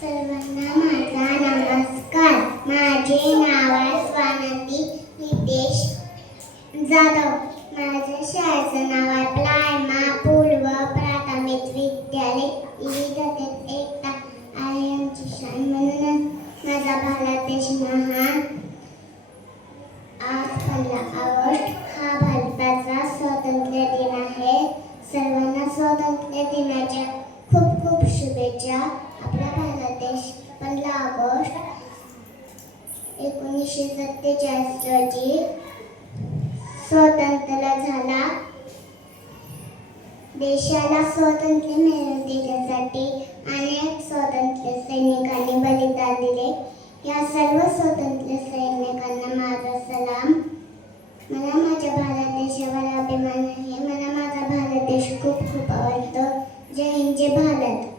सर्वांना माझा नमस्कार. माझे नाव आहे स्वानंदी नितेश जाधव. माझ्या शाळेचं नाव आहे प्लायमा पूर्व प्राथमिक विद्यालय. विविधतेत एकता आहे आमची शाळा म्हणूनच माझा भारत देश महान आज पंधरा ऑगस्ट हा भारताचा स्वातंत्र्य दिन आहे. सर्वांना स्वातंत्र्य दिनाच्या खूप खूप शुभेच्छा. आपल्या भारत देश पंधरा ऑगस्ट एकोणीसशे सत्तेचाळीस रोजी स्वतंत्र झाला. देशाला स्वातंत्र्य मिळवून देण्यासाठी अनेक स्वातंत्र्य सैनिकांनी बलिदान दिले. या सर्व स्वातंत्र्य सैनिकांना माझा सलाम. मला माझ्या भारत देशावर अभिमान आहे. मला माझा भारत देश खूप खूप आवडतो. जय हिंदू भारत.